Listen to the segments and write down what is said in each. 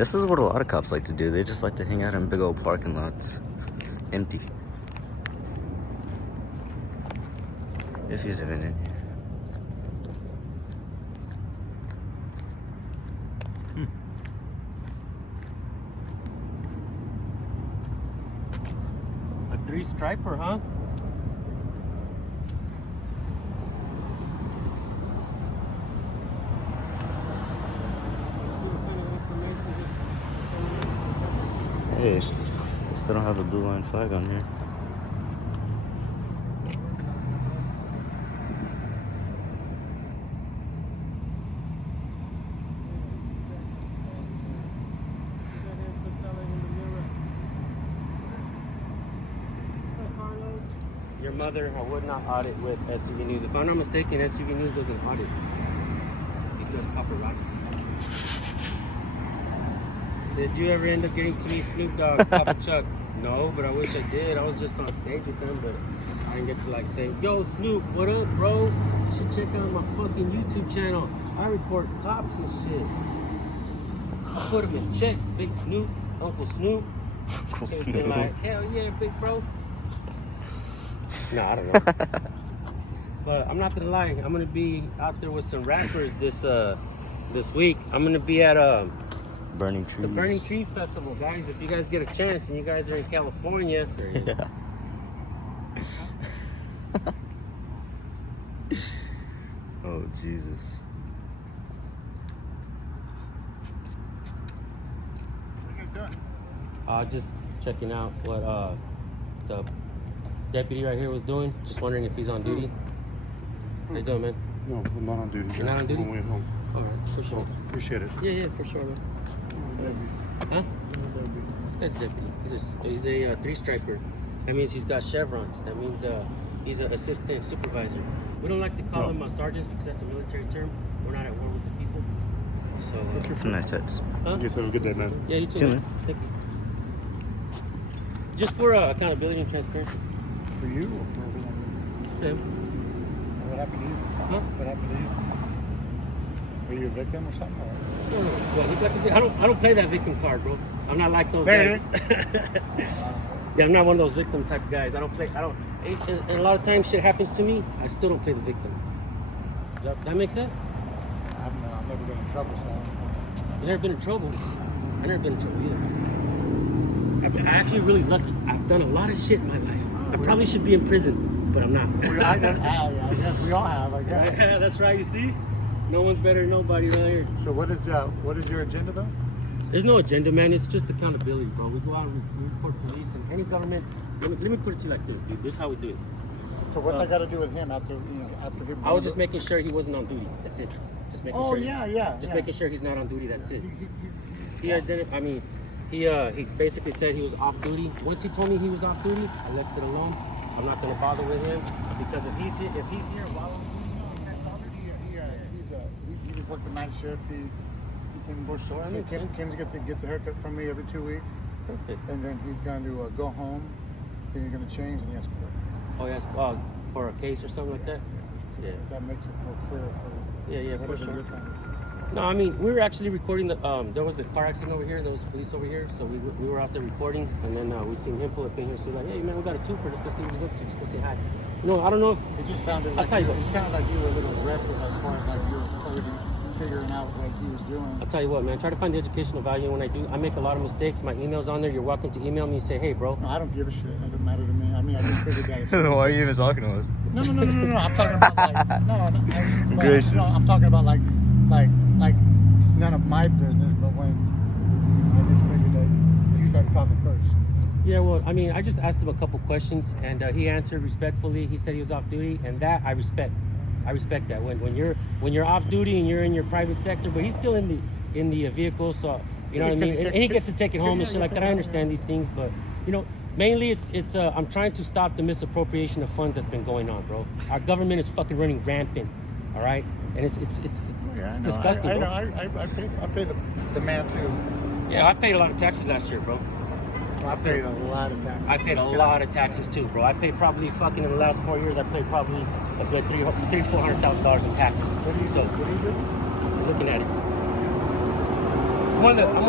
This is what a lot of cops like to do. They just like to hang out in big old parking lots. Empty. If he's even in here. A 3-striper, huh? Hey, they still don't have the blue line flag on here. Your mother, I would not audit with SUV News. If I'm not mistaken, SUV News doesn't audit. It does paparazzi. Did you ever end up getting to meet Snoop Dogg, Papa Chuck? No, but I wish I did. I was just on stage with them, but I didn't get to like say, yo, Snoop, what up, bro? You should check out my fucking YouTube channel. I report cops and shit. I put him in check, Big Snoop, Uncle Snoop. Uncle They've Snoop. been like, hell yeah, big bro. No, I don't know. But I'm not gonna lie, I'm gonna be out there with some rappers this week. I'm gonna be at Burning Trees. the Burning Trees Festival, guys. If you guys get a chance and you guys are in California. Yeah. Oh, Jesus. What are you guys doing? Just checking out what the deputy right here was doing. Just wondering if he's on duty. How you doing, man? No, I'm not on duty. You're not on duty? I'm on my way home. All right, for sure. Appreciate it. Yeah, for sure, man. Huh? This guy's a deputy. He's a 3-striper. That means he's got chevrons. That means he's an assistant supervisor. We don't like to call him sergeants because that's a military term. We're not at war with the people. So. Some nice hats. Huh? You guys have a good day, man. Yeah, you too, Too, man. man. Thank you. Just for accountability and transparency. For you or for everyone? For him. What happened to you? Huh? What happened to you? Were you a victim or something? Or? No. Well, he got the, I don't play that victim card, bro. I'm not like those There guys. Yeah, I'm not one of those victim type of guys. I don't. And a lot of times shit happens to me, I still don't play the victim. That makes sense? I've never been in trouble, so. I've never been in trouble. I've never been in trouble either. I'm actually really lucky. I've done a lot of shit in my life. I probably should be in prison, but I'm not. I guess we all have, I guess. Yeah, that's right, you see? No one's better than nobody right here. So what is your agenda, though? There's no agenda, man. It's just accountability, bro. We go out and we report police and any government. Let me put it to you like this, dude. This is how we do it. So what's that got to do with him after he? I was just making sure he wasn't on duty. That's it. Just making sure. Just making sure he's not on duty. That's it. He basically said he was off duty. Once he told me he was off duty, I left it alone. I'm not gonna bother with him because if he's here while He just worked the night shift. Kim's gets a haircut from me every 2 weeks. Perfect. And then he's going to go home. Then he's going to change and he has to work. Oh yes, for a case or something like that. Yeah. That makes it more clear for Yeah, for whatever sure. you're trying to do. No, I mean, we were actually recording there was a car accident over here, there was police over here, so we were out there recording, and then we seen him pull up in here, so we're like, hey man, we got a twofer, let's go see what he's up to, let's go say hi. You know, I don't know if, It just sounded like tell you what. it sounded like you were a little restless as far as like you were already figuring out what he was doing. I'll tell you what, man, try to find the educational value when I do. I make a lot of mistakes, my email's on there, you're welcome to email me and say, hey bro. No, I don't give a shit. It doesn't matter to me. I mean, I just figured that. Why are you even talking to us? No. I'm talking about like Gracious. No, I'm talking about like none of my business, but when I just figured that you started talking first. Yeah, well, I mean, I just asked him a couple questions, and he answered respectfully. He said he was off duty, and that I respect. I respect that when you're off duty and you're in your private sector, but he's still in the vehicle, so you know what I mean. And he gets to take it home and shit like that. I understand these things, but you know, mainly it's I'm trying to stop the misappropriation of funds that's been going on, bro. Our government is fucking running rampant, all right, and it's disgusting, bro. I pay the man too. Yeah, I paid a lot of taxes last year, bro. I paid a lot of taxes. I paid a lot of taxes too, bro. I paid probably fucking in the last 4 years. I paid probably a good $300,000 to $400,000 in taxes. What do you do? I'm looking at it. I'm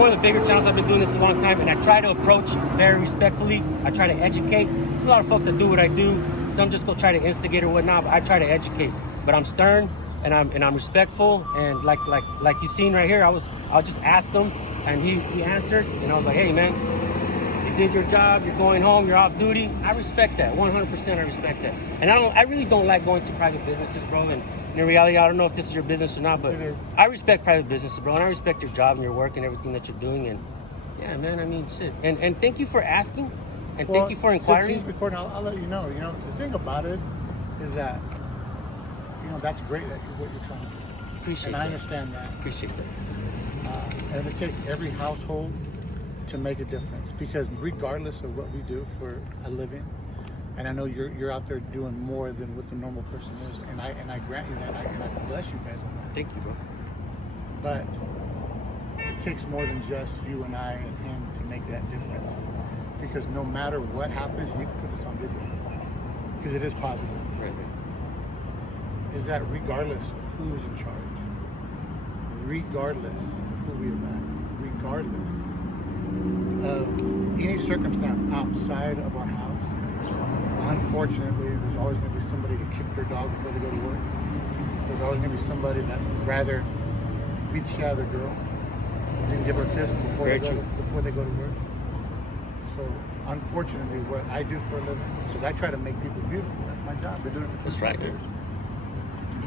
one of the bigger channels. I've been doing this a long time, and I try to approach very respectfully. I try to educate. There's a lot of folks that do what I do. Some just go try to instigate or whatnot, but I try to educate. But I'm stern and I'm respectful, and like you seen right here, I just asked him, and he answered, and I was like, hey man, you did your job. You're going home. You're off duty. I respect that. 100%. I respect that. And I really don't like going to private businesses, bro. And in reality, I don't know if this is your business or not, but It is. I respect private businesses, bro, and I respect your job and your work and everything that you're doing. And yeah, man, I mean, shit. And thank you for asking, and thank you for Since inquiring. he's recording, I'll let you know. You know, the thing about it is that, you know, that's great that what you're trying to do. Appreciate And that. I understand that. Appreciate that. And it takes every household to make a difference, because regardless of what we do for a living, and I know you're out there doing more than what the normal person is, and I grant you that, and I bless you guys on that. Thank you, bro. But it takes more than just you and I and him to make that difference, because no matter what happens, you can put this on video, because it is positive. Right. Is that regardless of who is in charge, regardless of who we elect, regardless of any circumstance outside of our house, unfortunately, there's always going to be somebody to kick their dog before they go to work. There's always going to be somebody that would rather beat the shit out of their girl than give her a kiss before they go to work. So, unfortunately, what I do for a living is I try to make people beautiful. That's my job. Been doing it for That's right, 25 years.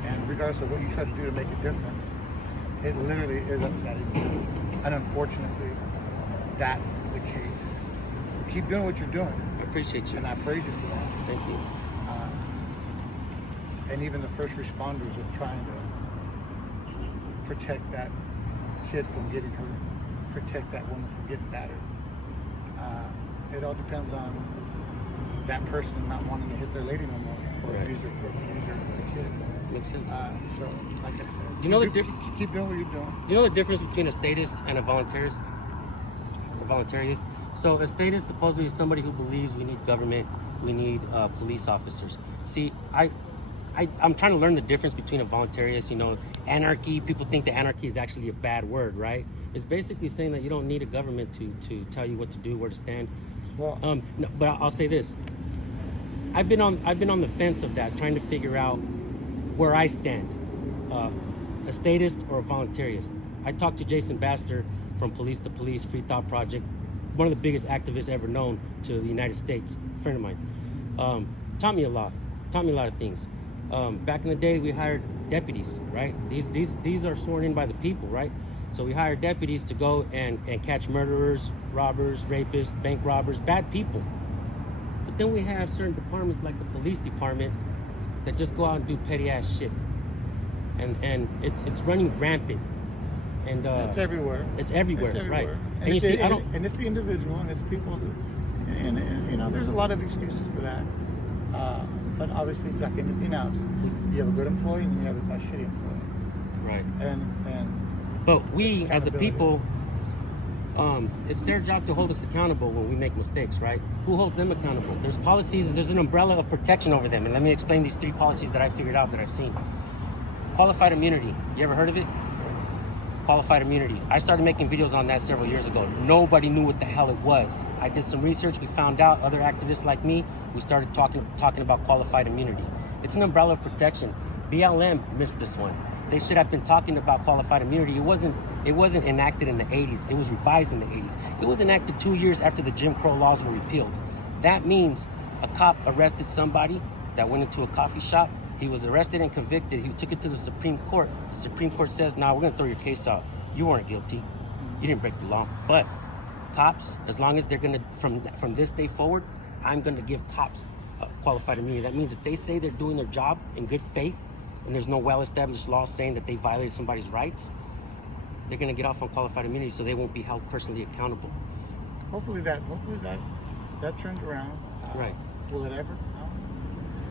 And regardless of what you try to do to make a difference, it literally is up to that individual. And unfortunately, that's the case. So keep doing what you're doing, I appreciate you. and I praise you for that. Thank you. And even the first responders are trying to protect that kid from getting hurt, protect that woman from getting battered. It all depends on that person not wanting to hit their lady no more, or Right. use their kid. Makes sense. So, like I said, You know the keep doing what you're doing. You know the difference between a statist and a voluntarist? A voluntarist. So a statist supposedly is somebody who believes we need government, we need police officers. See, I'm trying to learn the difference between a voluntarist. You know, anarchy. People think that anarchy is actually a bad word, right? It's basically saying that you don't need a government to tell you what to do, where to stand. Well, No, but I'll say this. I've been on the fence of that, trying to figure out where I stand, a statist or a voluntarist. I talked to Jason Baster from Police to Police Free Thought Project, one of the biggest activists ever known to the United States, a friend of mine. Taught me a lot of things. Back in the day, we hired deputies, right? These are sworn in by the people, right? So we hired deputies to go and catch murderers, robbers, rapists, bank robbers, bad people. But then we have certain departments like the police department that just go out and do petty ass shit, and it's running rampant. And it's everywhere. It's everywhere, It's right? everywhere. And you see, and it's the individual, and it's people, and you know, there's a lot of excuses for that. But obviously, like anything else, you have a good employee and then you have a shitty employee. right? And But we, as a accountability. people, it's their job to hold us accountable when we make mistakes, right? Who holds them accountable? There's policies, there's an umbrella of protection over them. And let me explain these 3 policies that I figured out that I've seen. Qualified immunity. You ever heard of it? Qualified immunity. I started making videos on that several years ago. Nobody knew what the hell it was. I did some research. We found out, other activists like me, we started talking about qualified immunity. It's an umbrella of protection. BLM missed this one. They should have been talking about qualified immunity. It wasn't enacted in the 80s. It was revised in the 80s. It was enacted 2 years after the Jim Crow laws were repealed. That means a cop arrested somebody that went into a coffee shop. He was arrested and convicted. He took it to the Supreme Court. The Supreme Court says, "Nah, we're gonna throw your case out. You weren't guilty. You didn't break the law." But cops, as long as they're gonna, from this day forward, I'm gonna give cops qualified immunity. That means if they say they're doing their job in good faith, and there's no well-established law saying that they violated somebody's rights, they're gonna get off on qualified immunity, so they won't be held personally accountable. hopefully that turns around. Right. Will it ever?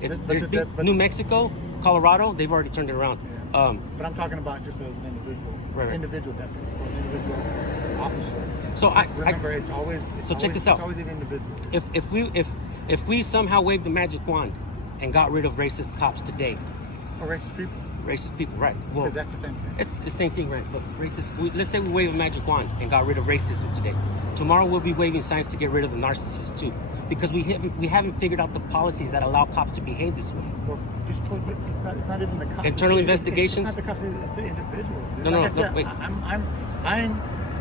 It's But- New Mexico, Colorado, they've already turned it around. Yeah. But I'm talking about just as an individual, Right. individual deputy, or an individual officer. So Remember, it's always. So check this out. It's always an individual. if we somehow waved the magic wand and got rid of racist cops today, Or racist people. Racist people, right? Well, Because that's the same thing. it's the same thing, right? But let's say we wave a magic wand and got rid of racism today. Tomorrow we'll be waving signs to get rid of the narcissists too, because we haven't figured out the policies that allow cops to behave this way. Well, just put, it's not even the cops. Internal It's investigations? not the cops. It's the individuals. Dude. No, Like I said, wait.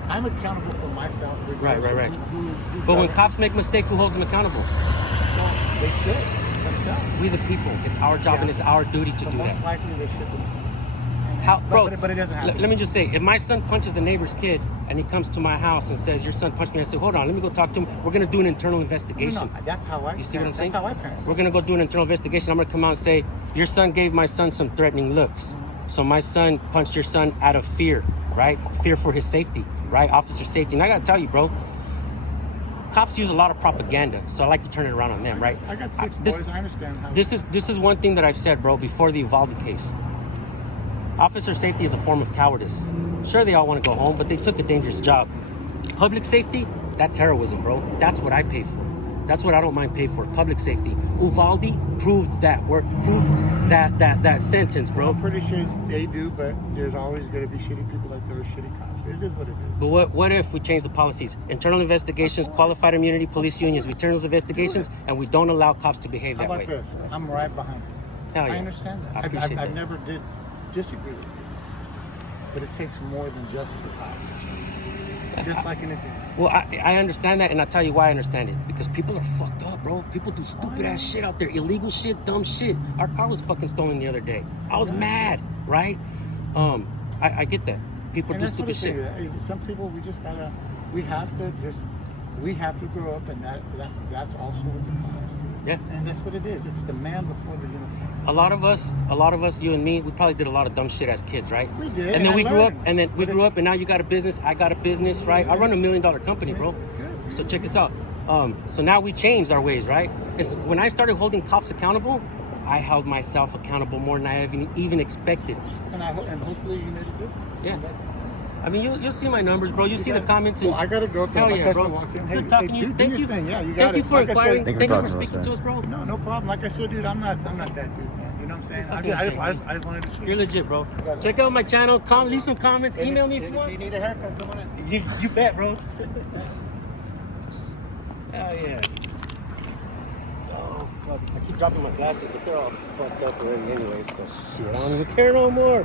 I'm accountable for myself. Right. Regardless of But when does it. cops make mistakes, who holds them accountable? Well, they should themselves. We the people. It's our job and it's our duty to But do most that. likely they should themselves. How, bro? But it doesn't happen. Let me just say, if my son punches the neighbor's kid and he comes to my house and says, "Your son punched me," I say, "Hold on, let me go talk to him. We're gonna do an internal investigation." No, that's how I. You see what I'm saying? That's how I parent. We're gonna go do an internal investigation. I'm gonna come out and say, "Your son gave my son some threatening looks, so my son punched your son out of fear, right? Fear for his safety, right? Officer safety." And I gotta tell you, bro, cops use a lot of propaganda, so I like to turn it around on them, right? I got six This- boys. I understand how. This is one thing that I've said, bro, before the Uvalde case. Officer safety is a form of cowardice. Sure, they all want to go home, but they took a dangerous job. Public safety, that's heroism, bro. That's what I pay for. That's what I don't mind paying for. Public safety. Uvalde proved that that sentence, Well, bro. I'm pretty sure they do, but there's always going to be shitty people like there are shitty cops. It is what it is. But what if we change the policies? Internal investigations, qualified immunity, police unions. We turn those investigations, and we don't allow cops to behave How that about way. this? I'm right behind you. Hell yeah. I understand that. I appreciate I that. never did disagree with you. But it takes more than just the cops to change. Just like anything else. Well, I understand that, and I'll tell you why I understand it. Because people are fucked up, bro. People do stupid ass shit out there. Illegal shit, dumb shit. Our car was fucking stolen the other day. I was mad, right? I get that. People And do that's what stupid it shit. is. Some people, we have to grow up, and that's also what the cops do. Yeah. And that's what it is. It's the man before the uniform. A lot of us, you and me, we probably did a lot of dumb shit as kids, right? We did, And and then I we grew up, learned. and then we But grew it's- up, and now you got a business, I got a business, right? I run $1 million company, bro. Good. So check this out. So now we changed our ways, right? When I started holding cops accountable, I held myself accountable more than I even expected. And hopefully you made a difference. Yeah. And that's- I mean, you'll see my numbers, bro. You see the comments. And, Well, I gotta go. Hell My yeah, customer bro. walked in. Good talking to you. do Thank your you. thing. Yeah, you got Thank it. you for Like I said- inquiring. Thank you Thank for you for talking to us, speaking to us, bro. No problem. Like I said, dude, I'm not that dude, man. You know what I'm saying? Fucking I just wanted to see. You're legit, bro. Check out my channel. Leave some comments. Email me if you want. If you need a haircut, come on in. You bet, bro. Hell yeah. Oh, fuck. I keep dropping my glasses, but they're all fucked up already anyway, so shit. I don't even care no more.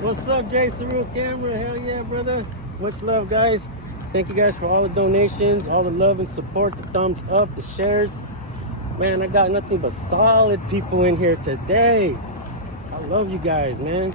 What's up, Jay Surreal Camera? Hell yeah, brother. Much love, guys. Thank you guys for all the donations, all the love and support, the thumbs up, the shares. Man, I got nothing but solid people in here today. I love you guys, man.